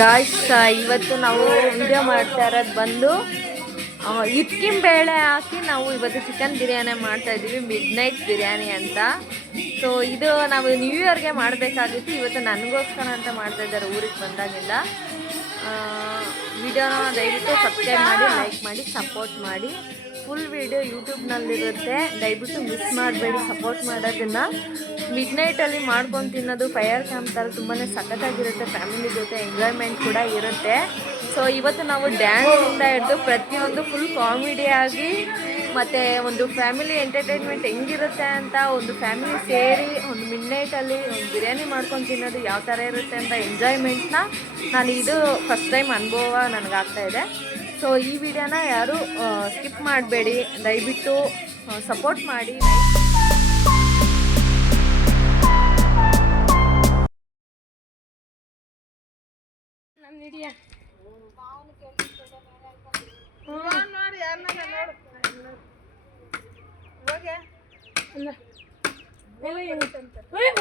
Guys ಇವತ್ತು ನಾವು video ಮಾಡ್ತಾ ಇರೋದು ಬಂದು ಇದ್ಕಿನ ಬೇಳೆ ಹಾಕಿ ನಾವು ಇವತ್ತು ಚಿಕನ್ ಬಿರಿಯಾನಿ ಮಾಡ್ತಾಯಿದ್ದೀವಿ ಮಿಡ್ನೈಟ್ ಬಿರಿಯಾನಿ ಅಂತ. ಸೊ ಇದು ನಾವು ನ್ಯೂ ಇಯರ್ಗೆ ಮಾಡಬೇಕಾಗಿತ್ತು, ಇವತ್ತು ನನಗೋಸ್ಕರ ಅಂತ ಮಾಡ್ತಾಯಿದ್ದಾರೆ ಊರಿಗೆ ಬಂದಾಗಿಂದ. ವಿಡಿಯೋನ ದಯವಿಟ್ಟು ಸಬ್ಸ್ಕ್ರೈಬ್ ಮಾಡಿ, ಲೈಕ್ ಮಾಡಿ, ಸಪೋರ್ಟ್ ಮಾಡಿ. ಫುಲ್ ವಿಡಿಯೋ ಯೂಟ್ಯೂಬ್ನಲ್ಲಿರುತ್ತೆ, ದಯವಿಟ್ಟು ಮಿಸ್ ಮಾಡಬೇಡಿ ಸಪೋರ್ಟ್ ಮಾಡೋದನ್ನು. ಮಿಡ್ನೈಟಲ್ಲಿ ಮಾಡ್ಕೊಂಡು ತಿನ್ನೋದು ಫೈರ್ ಕ್ಯಾಂಪ್ ಥರ ತುಂಬಾ ಸಖತ್ತಾಗಿರುತ್ತೆ, ಫ್ಯಾಮಿಲಿ ಜೊತೆ ಎಂಜಾಯ್ಮೆಂಟ್ ಕೂಡ ಇರುತ್ತೆ. ಸೊ ಇವತ್ತು ನಾವು ಡ್ಯಾನ್ಸಿಂದ ಹಿಡಿದು ಪ್ರತಿಯೊಂದು ಫುಲ್ ಕಾಮಿಡಿಯಾಗಿ ಮತ್ತು ಒಂದು ಫ್ಯಾಮಿಲಿ ಎಂಟರ್ಟೈನ್ಮೆಂಟ್ ಹೆಂಗಿರುತ್ತೆ ಅಂತ, ಒಂದು ಫ್ಯಾಮಿಲಿ ಸೇರಿ ಒಂದು ಮಿಡ್ನೈಟಲ್ಲಿ ಒಂದು ಬಿರಿಯಾನಿ ಮಾಡ್ಕೊಂಡು ತಿನ್ನೋದು ಯಾವ ಥರ ಇರುತ್ತೆ ಅಂತ ಎಂಜಾಯ್ಮೆಂಟ್ನ ನಾನು ಇದು ಫಸ್ಟ್ ಟೈಮ್ ಅನುಭವ ನನಗಾಗ್ತಾಯಿದೆ. ಸೊ ಈ ವಿಡಿಯೋನ ಯಾರು ಸ್ಕಿಪ್ ಮಾಡಬೇಡಿ, ದಯವಿಟ್ಟು ಸಪೋರ್ಟ್ ಮಾಡಿ.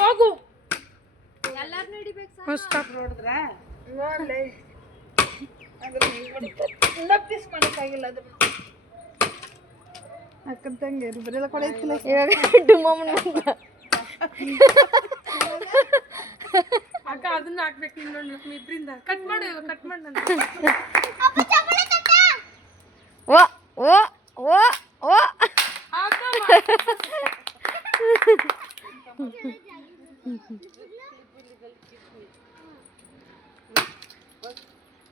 ಹೋಗು ಎಲ್ಲಾರನ್ನೂ ಹಿಡಿಬೇಕು ಸ್ಟಾಪ್ ನೋಡಿದ್ರೆ ನೋಡ್ಲಿ ಅದ್ರ ಪೀಸ್ ಮಾಡೋಕ್ಕಾಗಿಲ್ಲ ಅದ್ರ ಅಕ್ಕಂತಂಗೆ ಬರೆಲ್ಲ ಕೊಡೈತಿಲ್ಲ ಅಕ್ಕ ಅದನ್ನ ಹಾಕ್ಬೇಕು ನೀನು ಇದ್ರಿಂದ ಕಟ್ ಮಾಡಿ ನಾನು ಓ ಓ ಓ ಓ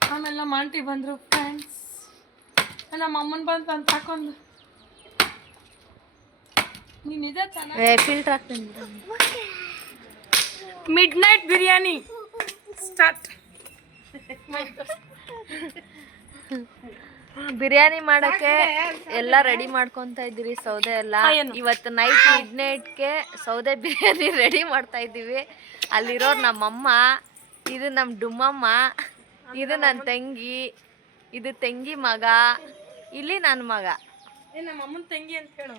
ಆಮೇಲೆ ನಮ್ಮ ಆಂಟಿ ಬಂದರು ಫ್ರೆಂಡ್ಸ್, ನಮ್ಮ ಅಮ್ಮನ ಬಂತು ಅಂತ ಹಾಕೊಂಡು ನೀನು ಇದೆ ಚೆನ್ನಾಗಿ ಫಿಲ್ಟರ್ ಹಾಕ್ತೀನಿ. Mid night biryani start. Biryani ಮಾಡೋಕ್ಕೆ ಎಲ್ಲ ರೆಡಿ ಮಾಡ್ಕೊತಾ ಇದ್ದೀರಿ, ಸೌದೆ ಎಲ್ಲ. ಇವತ್ತು ನೈಟ್ ಮಿಡ್ನೈಟ್ಗೆ ಸೌದೆ ಬಿರಿಯಾನಿ ರೆಡಿ ಮಾಡ್ತಾ ಇದ್ದೀವಿ. ಅಲ್ಲಿರೋರು ನಮ್ಮಮ್ಮ, ಇದು ನಮ್ಮ ಡುಮ್ಮಮ್ಮ, ಇದು ನನ್ನ ತಂಗಿ, ಇದು ತಂಗಿ ಮಗ, ಇಲ್ಲಿ ನನ್ನ ಮಗ. ನಮ್ಮ ಅಮ್ಮನ ತಂಗಿ ಅಂತ ಹೇಳು.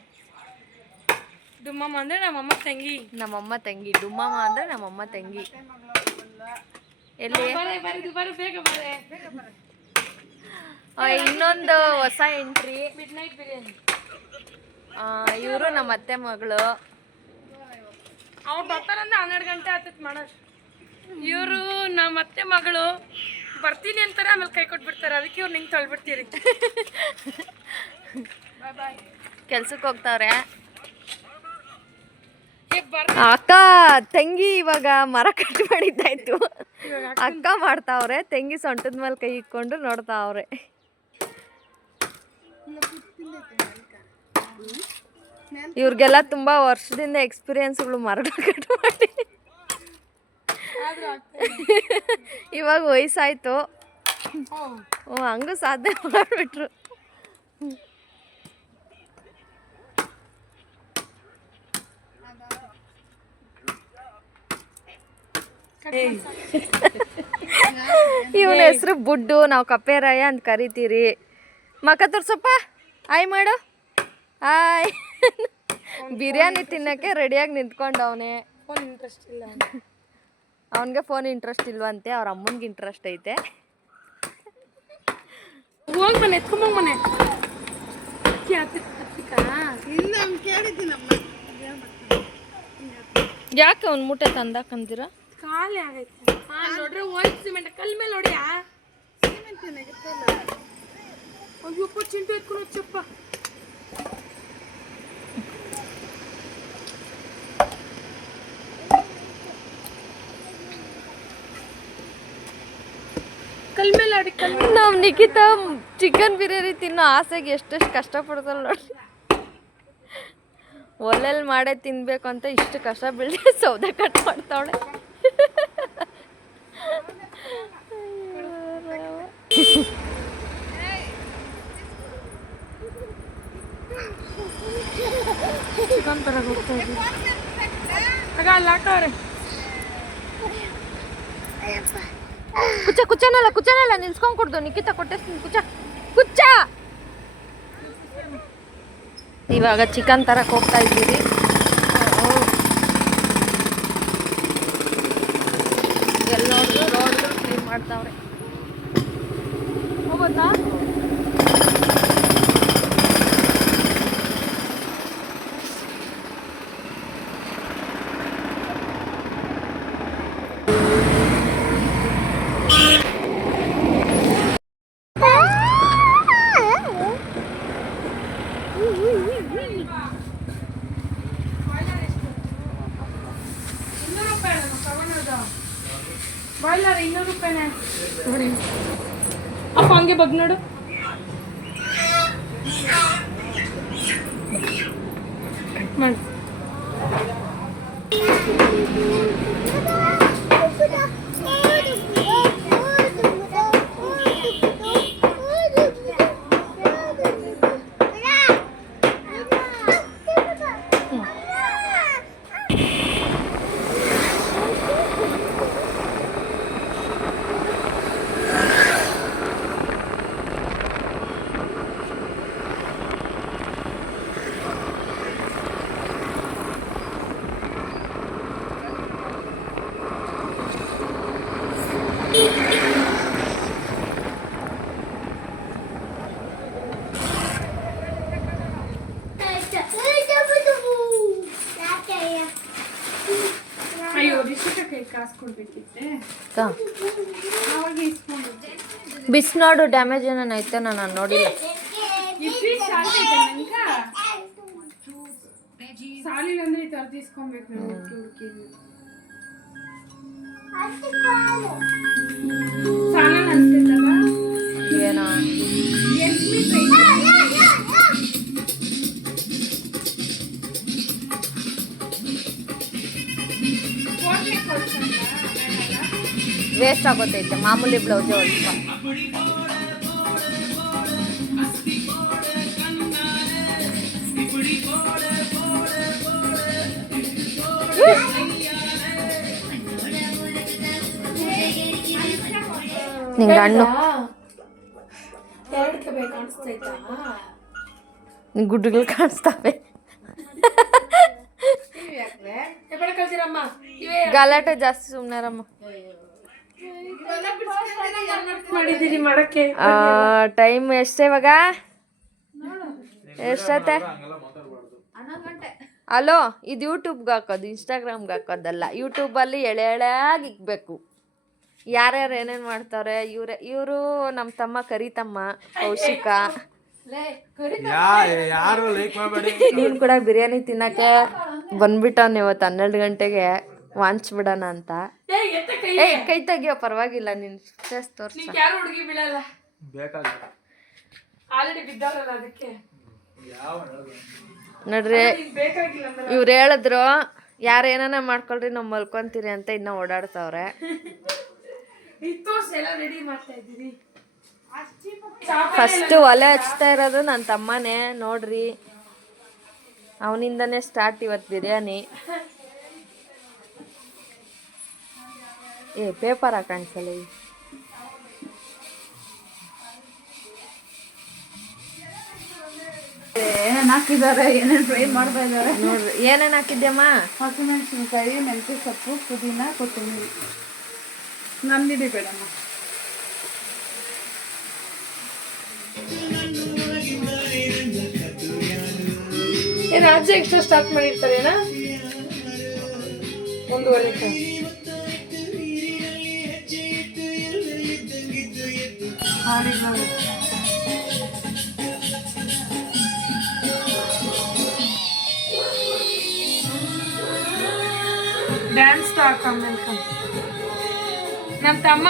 ಡುಮ್ಮಮ್ಮ ಅಂದರೆ ನಮ್ಮಮ್ಮ ತಂಗಿ. ನಮ್ಮಮ್ಮ ತಂಗಿ. ಡುಮ್ಮಮ್ಮ ಅಂದರೆ ನಮ್ಮಮ್ಮ ತಂಗಿ. ಎಲ್ಲಿ ಇನ್ನೊಂದು ಹೊಸ ಎಂಟ್ರಿ ಮಿಡ್ ನೈಟ್ ಬಿರಿಯಾನಿ. ಇವರು ನಮ್ಮ ಅತ್ತೆ ಮಗಳು. ಅವ್ರು ಬರ್ತಾರಂದ್ರೆ 12 ಗಂಟೆ ಆಗ್ತೈತೆ ಮಾಡೋದು. ಇವರು ನಮ್ಮ ಅತ್ತೆ ಮಗಳು ಬರ್ತೀನಿ ಅಂತಾರೆ, ಆಮೇಲೆ ಕೈ ಕೊಟ್ಬಿಡ್ತಾರೆ. ಅದಕ್ಕೆ ಇವ್ರು ನಿಂಗೆ ತೊಳ್ಬಿಡ್ತೀರಿ. ಕೆಲ್ಸಕ್ಕೆ ಹೋಗ್ತಾವ್ರೆ. ಅಕ್ಕ ತಂಗಿ ಇವಾಗ ಮರ ಕಟ್ ಮಾಡಿದ್ದಾಯ್ತು, ಅಕ್ಕ ಮಾಡ್ತಾವ್ರೆ. ತಂಗಿ ಸೊಂಟದ ಮೇಲೆ ಕೈ ಇಟ್ಕೊಂಡು ನೋಡ್ತಾವ್ರೆ. ಇವ್ರಿಗೆಲ್ಲ ತುಂಬಾ ವರ್ಷದಿಂದ ಎಕ್ಸ್ಪೀರಿಯನ್ಸ್ಗಳು ಮರಗಳು ಕಟ್ ಮಾಡಿ. ಇವಾಗ ವಯಸ್ಸಾಯ್ತು, ಹಂಗೂ ಸಾಧನೆ ಮಾಡಿಬಿಟ್ರು. ಇವನ ಹೆಸರು ಬುಡ್ಡು, ನಾವು ಕಪ್ಪೇರಾಯ ಅಂತ ಕರಿತೀರಿ. ಮಕ್ಕ ತೋರ್ಸಪ್ಪ, ಆಯ್ ಮಾಡು, ಆಯ್. ಬಿರಿಯಾನಿ ತಿನ್ನಕ್ಕೆ ರೆಡಿಯಾಗಿ ನಿಂತ್ಕೊಂಡವನೇ. ಫೋನ್ ಇಂಟ್ರೆಸ್ಟ್ ಇಲ್ಲ ಅವನಿಗೆ, ಫೋನ್ ಇಂಟ್ರೆಸ್ಟ್ ಇಲ್ವಂತೆ, ಅವ್ರ ಅಮ್ಮನಿಗೆ ಇಂಟ್ರೆಸ್ಟ್ ಐತೆ. ಹೋಗಿ ಮನೆ ಎತ್ಕೊಂಬೋಗ್ ಮನೆ. ಯಾಕೆ ಅವ್ನು ಮೂಟೆ ತಂದಾಕಂದಿರ? ಖಾಲಿ ಆಗೈತೆ ನೋಡ್ರಿ. ವೈಟ್ ಸಿಮೆಂಟ್ ಕಲ್ ಮೇಲೆ ನೋಡ್ರಿ. ಅಯ್ಯಪ್ಪ ಚಿಂಟು ಎತ್ಕೊಂಡು ಚಪ್ಪ. ಕಲ್ ಮೇಲೆ ಆಡಿ ಕಲ್. ನಾವು ನಿಖಿತಾ ಚಿಕನ್ ಬಿರಿಯಾನಿ ತಿನ್ನೋ ಆಸೆಗೆ ಎಷ್ಟೆಷ್ಟು ಕಷ್ಟಪಡ್ತಾಳೆ ನೋಡಿ. ಒಲೆಲ್ಲಿ ಮಾಡೇ ತಿನ್ಬೇಕು ಅಂತ ಇಷ್ಟು ಕಷ್ಟ ಬೀಳ್ದೆ ಸೌದೆ ಕಟ್ ಮಾಡ್ತಾವಳೆ. ಚಿಕನ್ ತರಗ ಹೋಗ್ತಾ ಇದ್ದೀವಿ. ಆಗ ಅಲ್ಲಿ ಹಾಕವ್ರೆ. ಕುಚ್ಚನಲ್ಲ ನಿಲ್ಸ್ಕೊಂಡ್ ಕೊಡ್ದು. ನಿಖಿತಾ ಕೊಟ್ಟೆಸ್ತೀನಿ, ಕುಚ್ಚ. ಇವಾಗ ಚಿಕನ್ ತರಕ್ಕೆ ಹೋಗ್ತಾ ಇದ್ದೀವಿ. ಎಲ್ಲಿ ನೋಡಿದ್ರು ರೋಡ್ ಕ್ಲೀನ್ ಮಾಡ್ತಾ ಮಾಡ್ತಾವ್ರೆ. ಹೋಗೋದಾ? ಬಾಯ್ಲರ್ 200 ರೂಪಾಯಿನೇ ನೋಡಿ. ಅಪ್ಪ ಹಂಗೆ ಬಗ್ ನೋಡು. ಕಟ್ ಮಾಡಿ. ಅಯ್ಯೋ ರಿಷಿಕಾ ಕೈ ಕಾಸು ಕೊಡ್ಬೇಕಿತ್ತೆ, ಅವಾಗ ಇಸ್ಕೊಂಡು. ಬಿಸ್ ನೋಡು, ಡ್ಯಾಮೇಜ್ ಏನೇನು ಐತೆ ನಾನು ನೋಡಿಲ್ಲ. ಸಾಲಿಲ್ಲ ಅಂದ್ರೆ ತರ್ದು ಇಸ್ಕೊಬೇಕು ನಾವು ಹುಡುಕಿ ಹುಡುಕಿ. ಸಾಲ ಅನ್ಸ್ತೈತಲ್ಲ ಏನೋ ವೇಸ್ಟ್ ಆಗೋತೈತೆ ಮಾಮೂಲಿ ಬ್ಲೌಸೇ ಹೊಲ್ಸ್ಕೊ. ನಿಂಗೆ ಹಣ್ಣು ಎರಡಕ್ಕೆ ಬೇಕು ಕಾಣಿಸ್ತೈತಾ? ಗುಡ್ಡುಗಳು ಕಾಣಿಸ್ತಾವೆ. ಕಳ್ಸಿರಮ್ಮ ಇವೇ ಗಲಾಟೆ ಜಾಸ್ತಿ, ಸುಮ್ಮನೆರಮ್ಮ. ಮಾಡಿದ್ದೀರಿ ಮಾಡಕ್ಕೆ. ಟೈಮ್ ಎಷ್ಟೇ ಇವಾಗ? ಎಷ್ಟೈತೆ? ಅಲೋ, ಇದು ಯೂಟ್ಯೂಬ್ಗೆ ಹಾಕೋದು, ಇನ್ಸ್ಟಾಗ್ರಾಮ್ಗೆ ಹಾಕೋದಲ್ಲ. ಯೂಟ್ಯೂಬಲ್ಲಿ ಎಳೆ ಎಳೆಯಾಗಿ ಇಕ್ಬೇಕು. ಯಾರ್ಯಾರು ಏನೇನು ಮಾಡ್ತಾರೆ. ಇವರು ನಮ್ಮ ತಮ್ಮ ಕರಿತಮ್ಮ ಕೌಶಿಕ. ನೀನು ಕೂಡ ಬಿರಿಯಾನಿ ತಿನ್ನಕ್ಕೆ ಬಂದ್ಬಿಟ್ಟವ್ನು ಇವತ್ತು 12 ಗಂಟೆಗೆ ವಾಂಚ್ಬಿಡೋಣ ಅಂತ. ಕೈ ತೆಗಿಯೋ, ಪರವಾಗಿಲ್ಲ. ನೀನು ಫೇಸ್ ತೋರ್ಸ. ಯಾರು ಹುಡುಗಿ ಬೀಳಲ್ಲ, ಆಲ್ರೆಡಿ ಬಿದ್ದಾರಲ್ಲ ಅದಕ್ಕೆ. ನೋಡ್ರಿ, ಇವ್ರು ಹೇಳಿದ್ರು ಯಾರು ಏನಾನ ಮಾಡ್ಕೊಳ್ರಿ ನಾವು ಮಲ್ಕೊಂತೀರಿ ಅಂತ ಇನ್ನ ಓಡಾಡ್ತಾವ್ರೆ. ಫಸ್ಟ್ ಒಲೆ ಹಚ್ತಾ ಇರೋದು ನನ್ನ ತಮ್ಮನೇ ನೋಡ್ರಿ. ಅವನಿಂದನೇ ಸ್ಟಾರ್ಟ್ ಇವತ್ತು ಬಿರಿಯಾನಿ. ಪೇಪರ್ ಹಾಕಣ್ಸಲ್ಲ. ಹಾಕಿದ್ದಾರೆ, ಏನೇನು ಫ್ರೈ ಮಾಡ್ತಾ ಇದ್ದಾರೆ ನೋಡ್ರಿ. ಏನೇನು ಹಾಕಿದ್ಯಮ್ಮ? ಹಸಿಮೆಣಸಿನ್ಕಾಯಿ, ಮೆಂತ್ಯ ಸೊಪ್ಪು, ಪುದೀನ, ಕೊತ್ತಂಬರಿ. ನಂದಿದೆ ಬೇಡಮ್ಮ. ಏನು ಅಜ್ಜ ಎಕ್ಸ್ಟ್ರಾ ಸ್ಟಾರ್ಟ್ ಮಾಡಿರ್ತಾರೇನ? 1:15 ಡ್ಯಾನ್ಸ್ ಸ್ಟಾರ್ಟ್ ಆಮೇಲೆ ನಮ್ಮ ತಮ್ಮ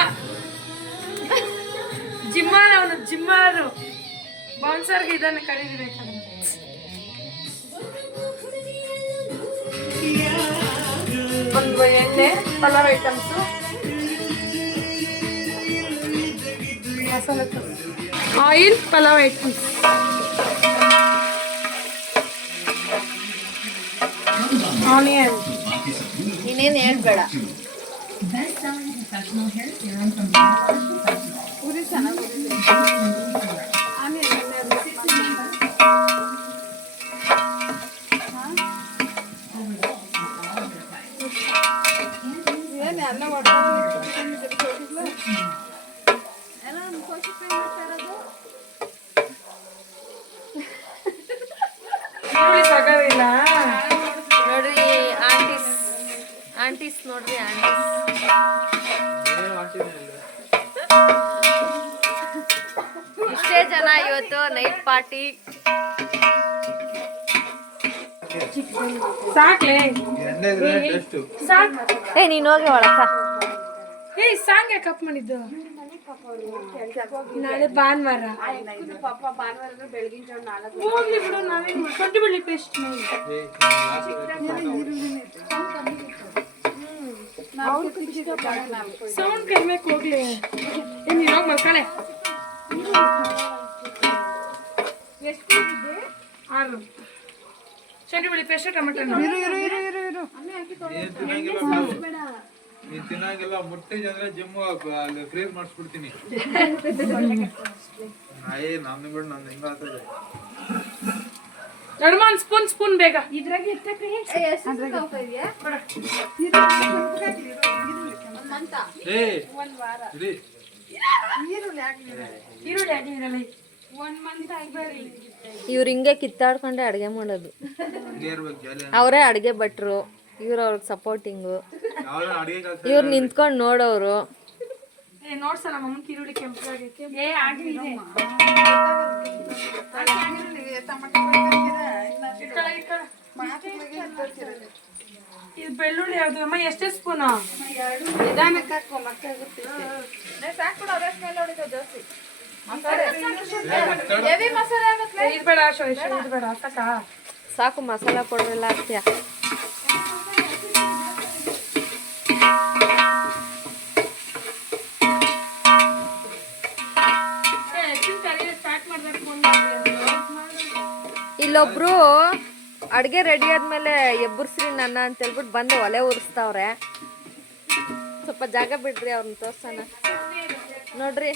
ಜಿಮ್ಮಾರ್, ಅವನು ಜಿಮ್ಮಾರು ಬೌನ್ಸರ್ಗೆ ಇದನ್ನು ಕರೀಬೇಕಂದ್ರೆ. ಒಂದು ಎಣ್ಣೆ, ಪಲಾವ್ ಐಟಮ್ಸು, ಮಸಾಲೆ ಆಯಿಲ್, ಪಲಾವ್ ಐಟಮ್ಸ್, ಆನಿಯನ್. ನೀನೇನು ಹೇಳ್ಬೇಡ. ಪೂರಿ ಚೆನ್ನಾಗಿ ಆನಿಯನ್ ಏನು ಎಲ್ಲ ಈರುಳ್ಳಿ ಸಾಕಾಗಿಲ್ಲ. ನೋಡ್ರಿ ಆಂಟೀಸ್ ನೋಡ್ರಿ ಇಷ್ಟೇ ಜನ ಇವತ್ತು ನೈಟ್ ಪಾರ್ಟಿ. ಸಾಕ್ಲೆ ಸಾಕ್. ನೀನ್ ಹೋಗಿ ಒಳಕ್ಕ. ಸಾಂಗ್ ಯಾಕೆ ಕಪ್ ಮಾಡಿದ್ದು? ನಾಳೆ ಭಾನುವಾರ ಹೋಗ್ಲಿ ಬಿಡು. ನಾವೇನು ಶುಂಠಿ ಬೆಳ್ಳಿ ಪೇಸ್ಟ್ ಸೌಂಡ್ ಕಡಿಮೆ ಹೋಗ್ಲಿ. ನೀನು ಹೋಗಿ ಮಲ್ಕಳೆ. ಆರು ಶುಂಠಿ ಬೆಳ್ಳಿ ಪೇಸ್ಟ್ ಟೊಮೆಟೊ ನೀನ್ ತಿನ್ನಾಗಿಲ್ಲ ಮುಟ್ಟೆ ಅಂದ್ರೆ ಜಿಮ್ ಅಲ್ಲಿ ಫ್ರೀಸ್ ಮಾಡಿಸ್ಬಿಡ್ತೀನಿ. ನಾನು ಬಿಡು ನಂದು ಹೆಂಗ ಆಗ್ತದೆ. ಒಂದು ಸ್ಪೂನ್ ಬೇಗ. ಇವ್ರು ಹಿಂಗೆ ಕಿತ್ತಾಡ್ಕೊಂಡೆ ಅಡ್ಗೆ ಮಾಡೋದು. ಅವರೇ ಅಡ್ಗೆ ಭಟ್ರು, ಇವ್ರು ಅವ್ರಿಗೆ ಸಪೋರ್ಟಿಂಗು, ಇವ್ರು ನಿಂತ್ಕೊಂಡು ನೋಡೋರು. ನೋಡ್ಸ ನಮ್ಮ ಅಮ್ಮನ ಈರುಳ್ಳಿ ಕೆಂಪಾಗೈತೆ. ಇದು ಬೆಳ್ಳುಳ್ಳಿ ಯಾವ್ದು ಅಮ್ಮ? ಎಷ್ಟೇ ಸ್ಪೂನು? ಇದು ಬೇಡ ಇದು ಬೇಡ ಸಾಕು. ಮಸಾಲ ಪೌಡ್ರೆಲ್ಲ ಹಾಕ್ತೀಯ? ಇಲ್ಲೊಬ್ರು ಅಡ್ಗೆ ರೆಡಿ ಆದ್ಮೇಲೆ ಎಬ್ಬರ್ಸ್ರಿ ನನ್ನ ಅಂತ ಹೇಳ್ಬಿಟ್ಟು ಬಂದು ಒಲೆ ಉರಿಸ್ತಾವ್ರೆ. ಸ್ವಲ್ಪ ಜಾಗ ಬಿಡ್ರಿ, ಅವ್ರನ್ನ ತೋರ್ಸೋಣ. ನೋಡ್ರಿ,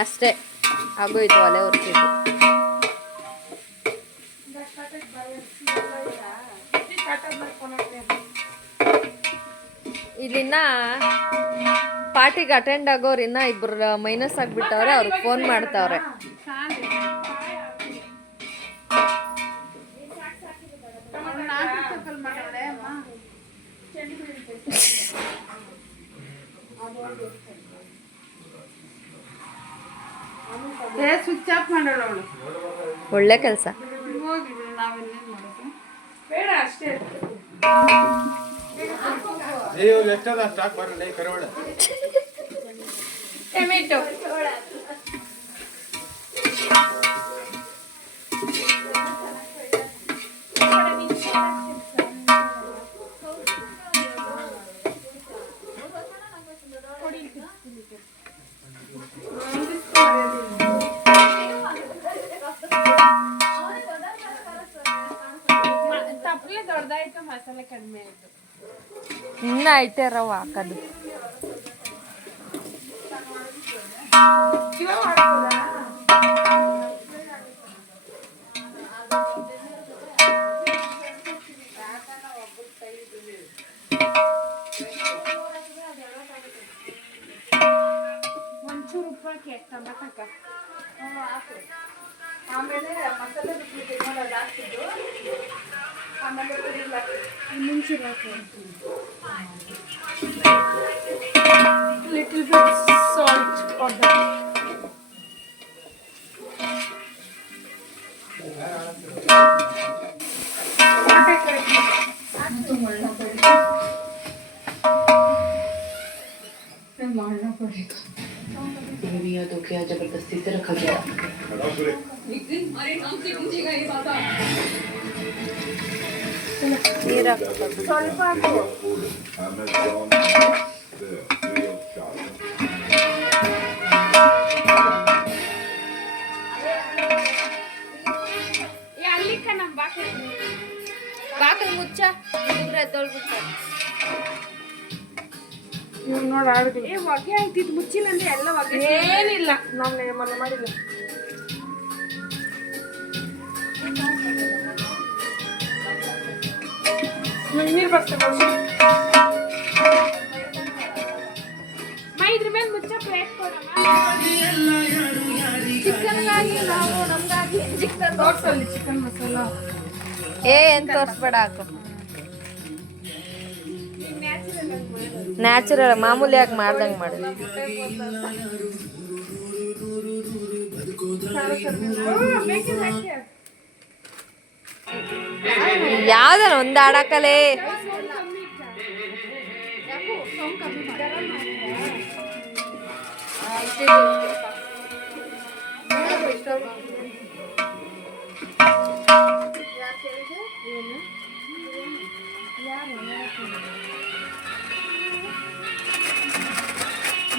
ಅಷ್ಟೇ ಆಗೋಯ್ತು ಒಲೆ ಉರಿಸಿದ್ದು. ಇಲ್ಲಿನ್ನ ಪಾರ್ಟಿಗೆ ಅಟೆಂಡ್ ಆಗೋರು ಇನ್ನ ಇಬ್ರು ಮೈನಸ್ ಆಗ್ಬಿಟ್ಟವ್ರೆ. ಅವ್ರಿಗೆ ಫೋನ್ ಮಾಡ್ತಾವ್ರೆ. ಸ್ವಿಚ್ ಆಫ್ ಮಾಡೋಣ. ಒಳ್ಳೆ ಕೆಲಸ. ಬೇಡ ಅಷ್ಟೇ. ಸ್ಟಾಕ್ ಬರಲ್ಲ ಕರವಳ ಟೊಮೆಟೊ ತಪ್ಪಲೆ ದೊಡ್ಡದಾಯ್ತು, ಮಸಾಲೆ ಕಡಿಮೆ ಆಯ್ತು. ಇನ್ನ ಐತೆ ರವ ಹಾಕೋದು. ಒಂಚೂರು ಉಪ್ಪಕ್ಕೆ ಟೊಮೆಟೊ ಆಮೇಲೆ ಮಸಾಲೆ ಹಾಕಿದ್ದು, ಆಮೇಲೆ ಮೆಣಸಿನ little bit salt for that. तो क्या जबरदस्ती से रखा गया। ಸ್ವಲ್ಪ ಹಾಕು. ಬಾಕಲ್ ಮುಚ್ಚ ತೊಳ್ಬಿಡ್ತಾರೆ. ನೋಡಿ ಆಡ್ರಿ. ಹೊಗೆ ಆಯ್ತಿದ್ ಮುಚ್ಚಿಲ್ಲ ಅಂದ್ರೆ ಎಲ್ಲ ಹೊಗೆ. ಏನಿಲ್ಲ, ನಾನು ಮೊನ್ನೆ ಮಾಡಿಲ್ಲ. ನೀರು ಬರ್ತದೆ. ಇದ್ರ ಮೇಲೆ ಮುಚ್ಚ ಪ್ಲೇಟ್ ಕೊಡಮ್ಮ. ಚಿಕ್ಕನ್ಗಾಗಿ ನಾವು ನಮ್ಗಾಗಿ ತೋರ್ಸಲ್ಲಿ ಚಿಕನ್ ಮಸಾಲ. ಏನ್ ತೋರಿಸ್ಬೇಡ, ಹಾಕು. ನ್ಯಾಚುರಲ್ ಮಾಮೂಲಿಯಾಗಿ ಮಾಡ್ದಂಗೆ ಮಾಡಿದ್ವಿ. ಯಾವ್ದಾರ ಒಂದು ಆಡಕಲೇ.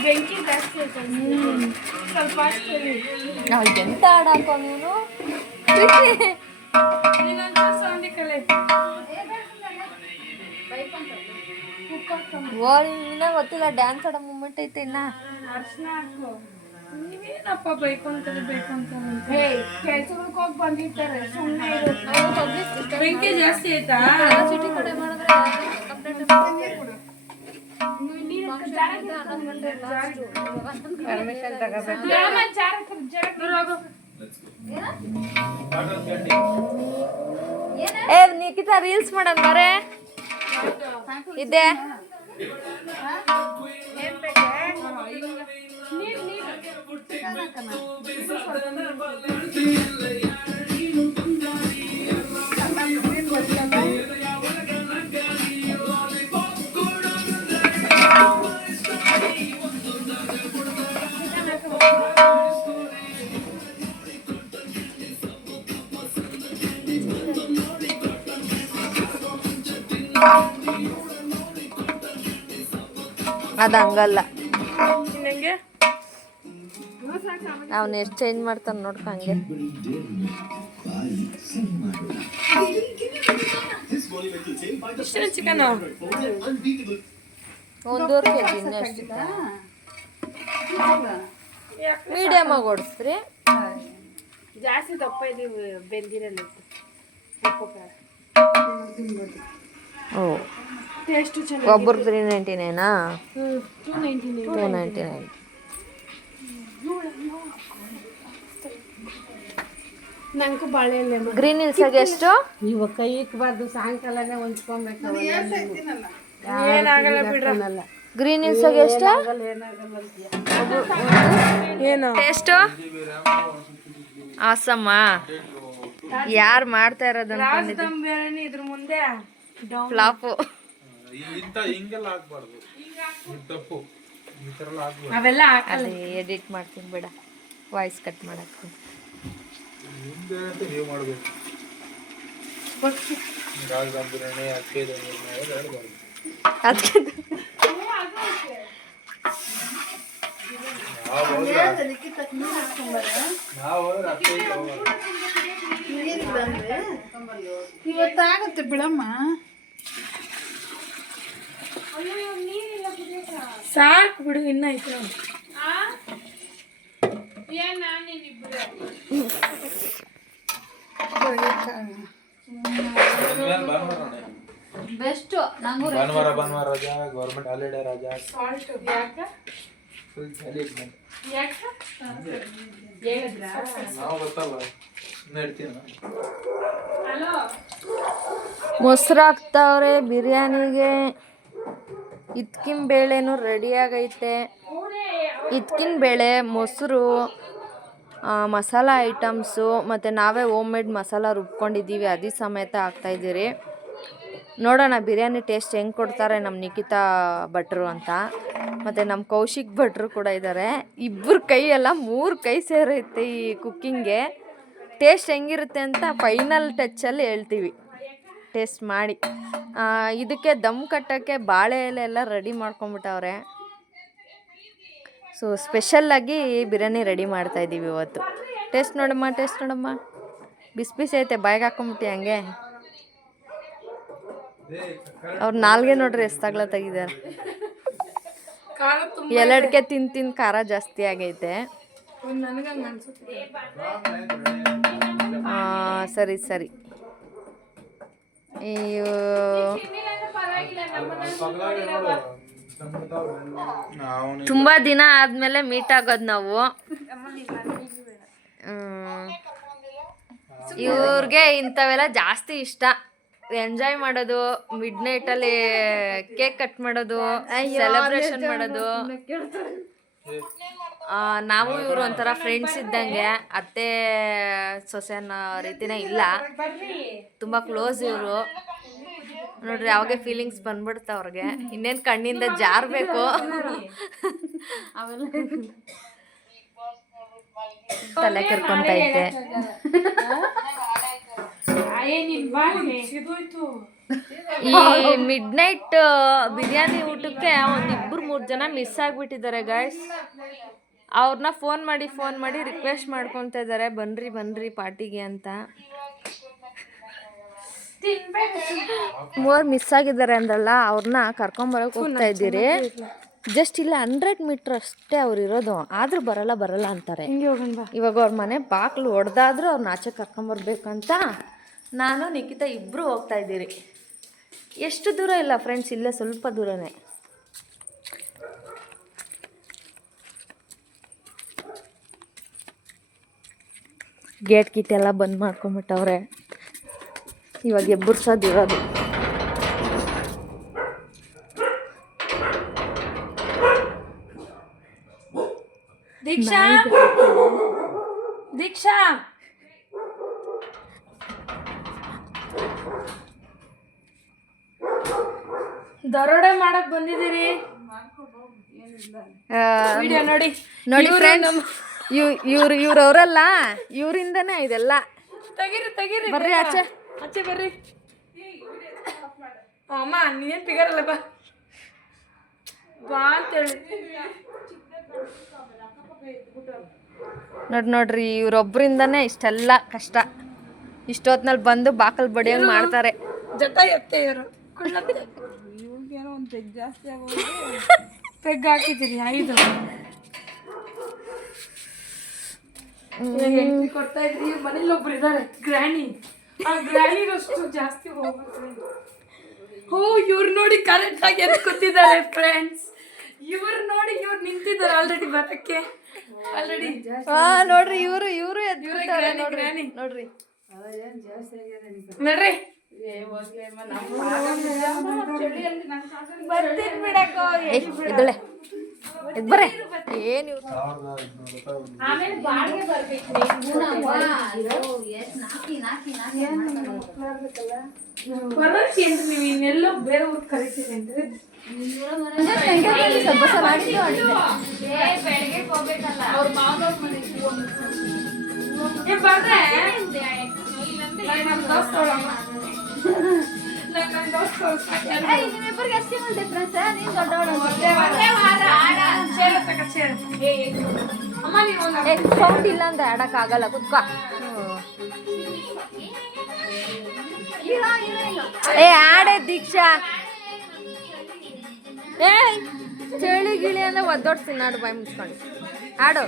ಬೆಂಕಿ ಜಾಸ್ತಿ ಆಯ್ತು ಸ್ವಲ್ಪ ಅಷ್ಟೇ. ಎಂತ ಆಡಾಕೋ ನೀನು. ನೀನಂತ ಸೌಂಡಿ ಕಲೆ ಇನ್ನ ಗೊತ್ತಿಲ್ಲ, ಡ್ಯಾನ್ಸ್ ಆಡೋ ಮೂಮೆಂಟ್ ಐತೆ ಇನ್ನ. ಅರ್ಶನ ಹಾಕು. ನೀವೇನಪ್ಪ ಬೈಕೊಂತಾರೆ ಕೆಲ್ಸಕ್ಕೆ ಹೋಗಿ ಬಂದಿರ್ತಾರೆ, ಸುಮ್ಮನೆ ಇರುತ್ತೆ. ಬೆಂಕಿ ಜಾಸ್ತಿ ಆಯ್ತಾ? ಸಿಟಿ ಕಡೆ ಮಾಡಿದ್ರೆ ಪರ್ಮಿಷನ್ ತಗೋಬೇಕು. ಏ ನಿಖಿತಾ ರೀಲ್ಸ್ ಮಾಡೋಣ ಬರೇ ಇದೆ. ಅದು ಹಂಗಲ್ಲ, ನಂಗೆ ಅವನು ಎಷ್ಟು ಚೇಂಜ್ ಮಾಡ್ತಾನೆ ನೋಡ್ಕ ಹಂಗೆ. ಇಷ್ಟೇ ಚಿಕನ್ 1.5 kg ಇನ್ನಷ್ಟು ಮೀಡಿಯಮ್ ಆಗಿ ಓಡಿಸ್ರಿ. ಜಾಸ್ತಿ ದಪ್ಪ ಇದೀವಿ ಬೆಂದಿರಲ್ಲ. ಓ ಟೇಸ್ಟ್ ಚೆನ್ನಾಗಿ. ಒಬ್ಬರು 399 299. ನಂಗೆ ಬಾಳೆಹಣ್ಣೆ ಗ್ರೀನ್ ಹಿಲ್ಸಾಗೆ ಎಷ್ಟು? ಇವ ಕೈ ಇಕ್ಬಾರ್ದು, ಸಾಯಂಕಾಲನೇ ಹೊಂಚ್ಕೊಬೇಕು. ಏನಾಗಲ್ಲ ಬಿಡ್ರ. ಗ್ರೀನ್ ಹಿಲ್ಸಾಗೆ ಎಷ್ಟು? ಏನು ಟೇಸ್ಟು ಆಸಮ್ಮ. ಯಾರು ಮಾಡ್ತಾ ಇರೋದು ರಾಜದಮ್ ಬೇರೆನೆ ಇದ್ರ ಮುಂದೆ ಫ್ಲಾಪು. ಇಂಥ ಹಿಂಗೆಲ್ಲ ಆಗ್ಬಾರ್ದು, ತಪ್ಪು. ಈ ಥರ ಎಲ್ಲ ಆಗ್ಬಾರ್ದು. ಅವೆಲ್ಲ ಹಾಕಲ್ಲ. ಅಲ್ಲಿ ಎಡಿಟ್ ಮಾಡ್ತೀನಿ ಬೇಡ, ವಾಯ್ಸ್ ಕಟ್ ಮಾಡಕ್ಕೆ. ನಿಮ್ದು ಏನಂತ ನೀವು ಮಾಡಬೇಕು. ರಾಜಧಾನಿ ಬಿರಿಯಾನಿ ಅಕ್ಕಿ ಹೇಳ್ಬಾರ್ದು. ಅದಕ್ಕೆ ನಾವು ಹೋದ್ರೆ ಅಕ್ಕಿ ಇವತ್ತಾಗುತ್ತೆ ಬಿಡಮ್ಮ. ಸಾಕು ಬಿಡು, ಇನ್ನ ಐತೆ. ಬೆಸ್ಟ್. ಭಾನುವಾರ ರಜಾ, ಗೌರ್ಮೆಂಟ್ ಹಾಲಿಡೇ ರಜಾ. ಫುಲ್ ಚಳಿ ಇತ್ತು. ನಾವು ಗೊತ್ತಲ್ಲ, ಹೇಳ್ತೀನಿ. ಮೊಸರು ಹಾಕ್ತಾವ್ರೆ ಬಿರಿಯಾನಿಗೆ. ಇದ್ಕಿನ ಬೇಳೆನೂ ರೆಡಿ ಆಗೈತೆ. ಇದ್ಕಿನ ಬೇಳೆ, ಮೊಸರು, ಮಸಾಲ ಐಟಮ್ಸು ಮತ್ತು ನಾವೇ ಹೋಮ್ ಮೇಡ್ ಮಸಾಲ ರುಬ್ಕೊಂಡಿದ್ದೀವಿ, ಅದಿ ಸಮೇತ ಹಾಕ್ತಾಯಿದ್ದೀರಿ. ನೋಡೋಣ ಬಿರಿಯಾನಿ ಟೇಸ್ಟ್ ಹೆಂಗೆ ಕೊಡ್ತಾರೆ ನಮ್ಮ ನಿಖಿತಾ ಭಟ್ರು ಅಂತ, ಮತ್ತು ನಮ್ಮ ಕೌಶಿಕ್ ಭಟ್ರು ಕೂಡ ಇದ್ದಾರೆ. ಇಬ್ಬರು ಕೈ ಎಲ್ಲ 3 ಕೈ ಸೇರೈತೆ ಈ ಕುಕ್ಕಿಂಗ್ಗೆ. ಟೇಸ್ಟ್ ಹೆಂಗಿರುತ್ತೆ ಅಂತ ಫೈನಲ್ ಟಚ್ಚಲ್ಲಿ ಹೇಳ್ತೀವಿ ಟೇಸ್ಟ್ ಮಾಡಿ. ಇದಕ್ಕೆ ದಮ್ ಕಟ್ಟೋಕ್ಕೆ ಬಾಳೆ ಎಲೆ ಎಲ್ಲ ರೆಡಿ ಮಾಡ್ಕೊಂಬಿಟ್ಟವ್ರೆ. ಸೊ ಸ್ಪೆಷಲ್ಲಾಗಿ ಬಿರಿಯಾನಿ ರೆಡಿ ಮಾಡ್ತಾಯಿದ್ದೀವಿ ಇವತ್ತು. ಟೇಸ್ಟ್ ನೋಡಮ್ಮ. ಬಿಸಿ ಬಿಸಿ ಐತೆ, ಬಾಯಿಗೆ ಹಾಕೊಂಬಿಟ್ಟು ಹಂಗೆ. ಅವ್ರು ನಾಲ್ಗೆ ನೋಡ್ರಿ ಎಷ್ಟಾಗ್ಲ ತೆಗಿದ್ದಾರೆ. ಎಲ್ಲಡ್ಕೆ ತಿಂದು ಖಾರ ಜಾಸ್ತಿ ಆಗೈತೆ. ಸರಿ ತುಂಬ ದಿನ ಆದಮೇಲೆ ಮೀಟ್ ಆಗೋದು ನಾವು. ಇವ್ರಿಗೆ ಇಂಥವೆಲ್ಲ ಜಾಸ್ತಿ ಇಷ್ಟ. ಎಂಜಾಯ್ ಮಾಡೋದು, ಮಿಡ್ ನೈಟಲ್ಲಿ ಕೇಕ್ ಕಟ್ ಮಾಡೋದು, ಸೆಲೆಬ್ರೇಷನ್ ಮಾಡೋದು. ನಾವು ಇವರು ಒಂಥರ ಫ್ರೆಂಡ್ಸ್ ಇದ್ದಂಗೆ, ಅತ್ತೆ ಸೊಸೆ ಅನ್ನೋ ರೀತಿನೇ ಇಲ್ಲ, ತುಂಬ ಕ್ಲೋಸ್ ಇವರು. ನೋಡ್ರಿ ಅವಾಗೆ ಫೀಲಿಂಗ್ಸ್ ಬಂದ್ಬಿಡ್ತ ಅವ್ರಿಗೆ. ಇನ್ನೇನು ಕಣ್ಣಿಂದ ಜಾರಬೇಕು. ತಲೆ ಕೆರ್ಕೊಂತೈತೆ. ಈ ಮಿಡ್ ನೈಟ್ ಬಿರಿಯಾನಿ ಊಟಕ್ಕೆ ಒಂದು 2-3 ಜನ ಮಿಸ್ ಆಗಿಬಿಟ್ಟಿದ್ದಾರೆ ಗೈಸ್. ಅವ್ರನ್ನ ಫೋನ್ ಮಾಡಿ ರಿಕ್ವೆಸ್ಟ್ ಮಾಡ್ಕೊತಾ ಇದ್ದಾರೆ, ಬನ್ರಿ ಪಾರ್ಟಿಗೆ ಅಂತ. 3 ಮಿಸ್ ಆಗಿದ್ದಾರೆ ಅಂದ್ರಲ್ಲ, ಅವ್ರನ್ನ ಕರ್ಕೊಂಬರಕ್ಕೆ ಹೋಗ್ತಾ ಇದ್ದೀರಿ. ಜಸ್ಟ್ ಇಲ್ಲ 100 ಮೀಟ್ರ್ ಅಷ್ಟೇ ಅವ್ರು ಇರೋದು, ಆದ್ರೂ ಬರಲ್ಲ ಅಂತಾರೆ. ಇವಾಗ ಅವ್ರ ಮನೆ ಬಾಕ್ಲು ಹೊಡೆದಾದ್ರೂ ಅವ್ರನ್ನ ಆಚೆ ಕರ್ಕೊಂಬರ್ಬೇಕಂತ ನಾನು ನಿಖಿತಾ ಇಬ್ಬರು ಹೋಗ್ತಾ ಇದ್ದೀರಿ. ಎಷ್ಟು ದೂರ ಇಲ್ಲ ಫ್ರೆಂಡ್ಸ್, ಇಲ್ಲೇ ಸ್ವಲ್ಪ ದೂರನೇ. ಗೇಟ್ ಗಿಟ್ ಎಲ್ಲ ಬಂದ್ ಮಾಡ್ಕೊಂಬಿಟ್ಟವ್ರೆ. ಇವಾಗ ಎಬ್ಬರ್ಸೋದಿರೋದು. ದೀಕ್ಷಾ ದರೋಡೆ ಮಾಡಕ್ ಬಂದಿದ್ದೀರಿ. ವಿಡಿಯೋ ನೋಡಿ ಫ್ರೆಂಡ್ಸ್, ಇವ್ರವ್ರಲ್ಲ, ಇವರಿಂದನೇ ಇದೆಲ್ಲ. ತೆಗೀರಿ ಬರ್ರಿ ಆಚೆ ಬರ್ರಿ. ಅಮ್ಮ ನೀನೇನ್ ಫಿಗರಲ್ಲ, ಬಾ ಅಂತೇಳಿ. ನೋಡ್ರಿ ಇವ್ರೊಬ್ರಿಂದನೇ ಇಷ್ಟೆಲ್ಲ ಕಷ್ಟ. ಇಷ್ಟೊತ್ನಲ್ಲಿ ಬಂದು ಬಾಕಲ್ ಬಡಿಯಂಗ್ ಮಾಡ್ತಾರೆ. ಜಟ ಎತ್ತೆ ಇವರು ಇವ್ರಿಗೇನೋ ಒಂದು ಪೆಗ್ ಜಾಸ್ತಿ ಆಗೋದು. ಪೆಗ್ ಹಾಕಿದ್ದೀರಿ 5 ಕೊಡ್ತಾ ಇದ್ರಿ. ಮನೇಲಿ ಒಬ್ರು ಇದ್ದಾರೆ ಗ್ರ್ಯಾನಿ, ಆ ಗ್ರ್ಯಾನಿರಷ್ಟು ಜಾಸ್ತಿ ಹೋಗ್ಬೇಕು. ಇವ್ರು ನೋಡಿ ಕರೆಕ್ಟ್ ಆಗಿ ಎದ್ದು ಕೂತಿದ್ದಾರೆ ಫ್ರೆಂಡ್ಸ್. ಇವ್ರು ನೋಡಿ ಇವ್ರು ನಿಂತಿದ್ದಾರೆ ಆಲ್ರೆಡಿ ಬರಕ್ಕೆ. ನೋಡ್ರಿ ಇವ್ರು ನೋಡ್ರಿ ನೋಡ್ರಿ ಬರ್ರೆ ಏನು ನೀವು ಇನ್ನೆಲ್ಲೋ ಬೇರೆ ಊರ್ ಕರಿತೀರೇನ್ರಿ? ಸೌಂಡ್ ಇಲ್ಲ ಅಂದ್ರೆ ಆಡಕ್ ಆಗಲ್ಲ, ಕುತ್ಕೋ. ಆಡೆ ದೀಕ್ಷಾ. ಚಳಿ ಗಿಳಿ ಅಂದ್ರೆ ಒದ್ದೋಡ್ತೀನಿ, ನಾಡು ಬಾಯಿ ಮುಚ್ಕೊಂಡು ಆಡು.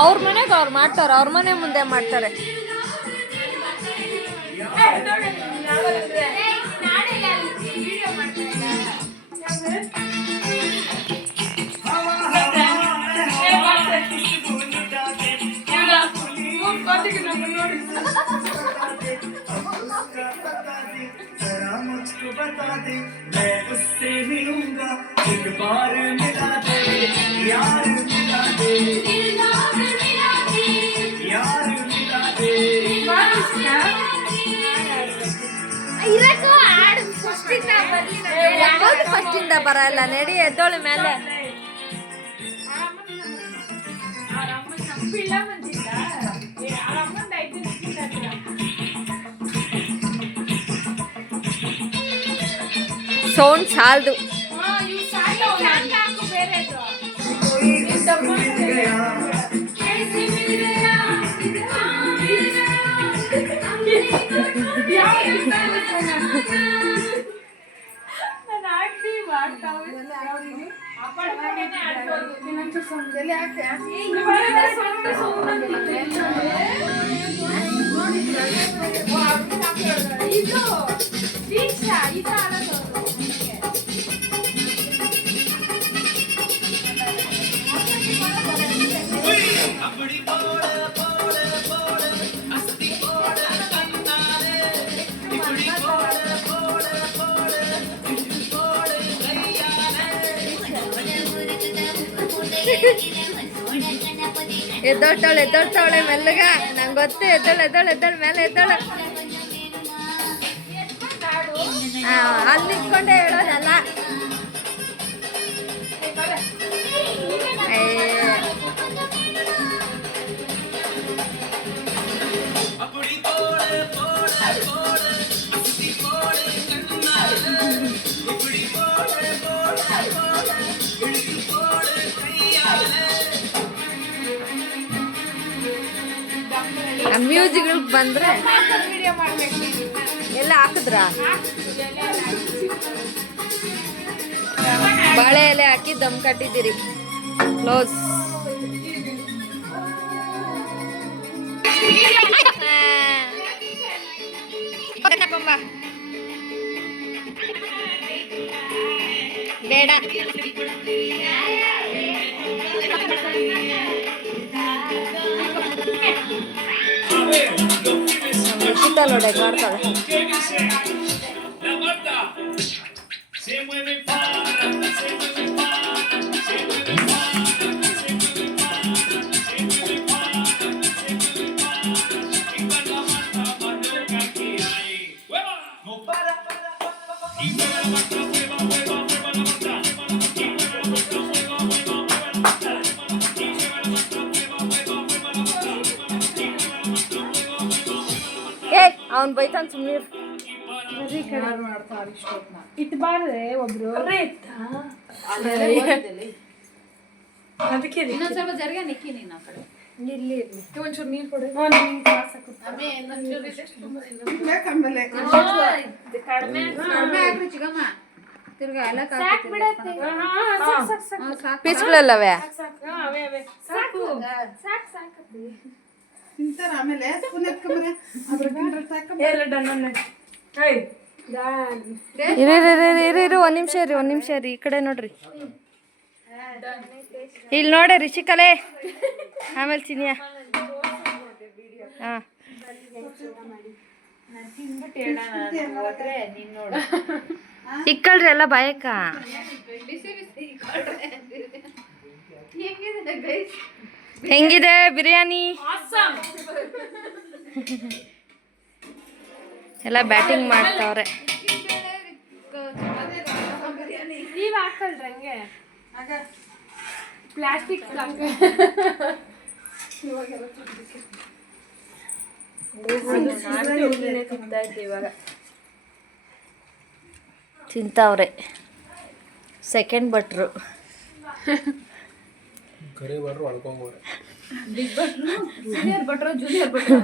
ಅವ್ರ ಮನೆಗೆ ಅವ್ರು ಮಾಡ್ತಾರೆ, ಅವ್ರ ಮನೆ ಮುಂದೆ ಮಾಡ್ತಾರೆ. ಫಸ್ಟಿಂದ ಬರಲ್ಲ, ನಡಿ ಎದ್ದೋಳ ಮೇಲೆ. ಸೌಂಡ್ ಸಾಲ್ದು. ಎದ್ದೋಳ್ತಾವಳೆ ಮೆಲ್ಲಗ. ನಂಗೆ ಗೊತ್ತೇ, ಎದ್ದೋಳ ಮೇಲೆ ಎದ್ದೋಳ. ಅಲ್ಲಿ ನಿಂತ್ಕೊಂಡೆ ಹೇಳೋದಲ್ಲ. ಮ್ಯೂಸಿಕ್ ಬಂದ್ರೆ ಎಲ್ಲ ಹಾಕಿದ್ರ ಬಾಳೆ ಎಲೆ ಹಾಕಿ ದಮ್ ಕಟ್ಟಿದ್ದೀರಿ. ಕ್ಲೋಸ್. ಬೇಡ ನೋಡಕ್ ಮಾಡ್ತಾಳೆ. ಅವ್ನ್ ಬೈತಾನ್ ಸುಮ್ಮನೆ. ಇಟ್ಬಾರ್ದೆ ಒಬ್ರು ಅದಕ್ಕೆ ಇನ್ನೊಂದ್ ಸ್ವಲ್ಪ ಜರ್ಗ ನಿಕ್ಕಿ ನೀನು ಆ ಕಡೆ. ಇಲ್ಲಿ ಒಂಚೂರು ನೀರು ಕೊಡು. ಕಡಿಮೆ ಆಗ್ರಿ ಚಿಗಮ್ಮ. ತಿರ್ಗಾ ಎಲ್ಲ ಪೀಸ್ಗಳಲ್ಲವೇ? ತಿಂತಾರ ಆಮೇಲೆ ಸ್ಪೂನ್ ಎತ್ಕೊಂಬರೆ ಎಲ್ಲ ಡನ್. ಇರು ಒಂದ್ ನಿಮಿಷ ರೀ. ಈ ಕಡೆ ನೋಡ್ರಿ. ಇಲ್ಲಿ ನೋಡ್ರಿ ರಿಷಿಕಲೆ, ಆಮೇಲೆ ಚಿನಿಯಾ. ಹಾ ಇಕ್ಕಳ್ರಿ ಎಲ್ಲ ಬಾಯಕ್ಕ. ಹೆಂಗಿದೆ ಬಿರಿಯಾನಿ? ಎಲ್ಲ ಬ್ಯಾಟಿಂಗ್ ಮಾಡ್ತಾವ್ರೆ. ನೀವ್ ಹಾಕಲ್ರಿ ಹಂಗೆ ಪ್ಲಾಸ್ಟಿಕ್ ಇವಾಗ ತಿಂತಾವ್ರೆ. ಸೆಕೆಂಡ್ ಭಟ್ರು. ಸೀನಿಯರ್ ಭಟ್ರು ಜೂನಿಯರ್ ಭಟ್ರು.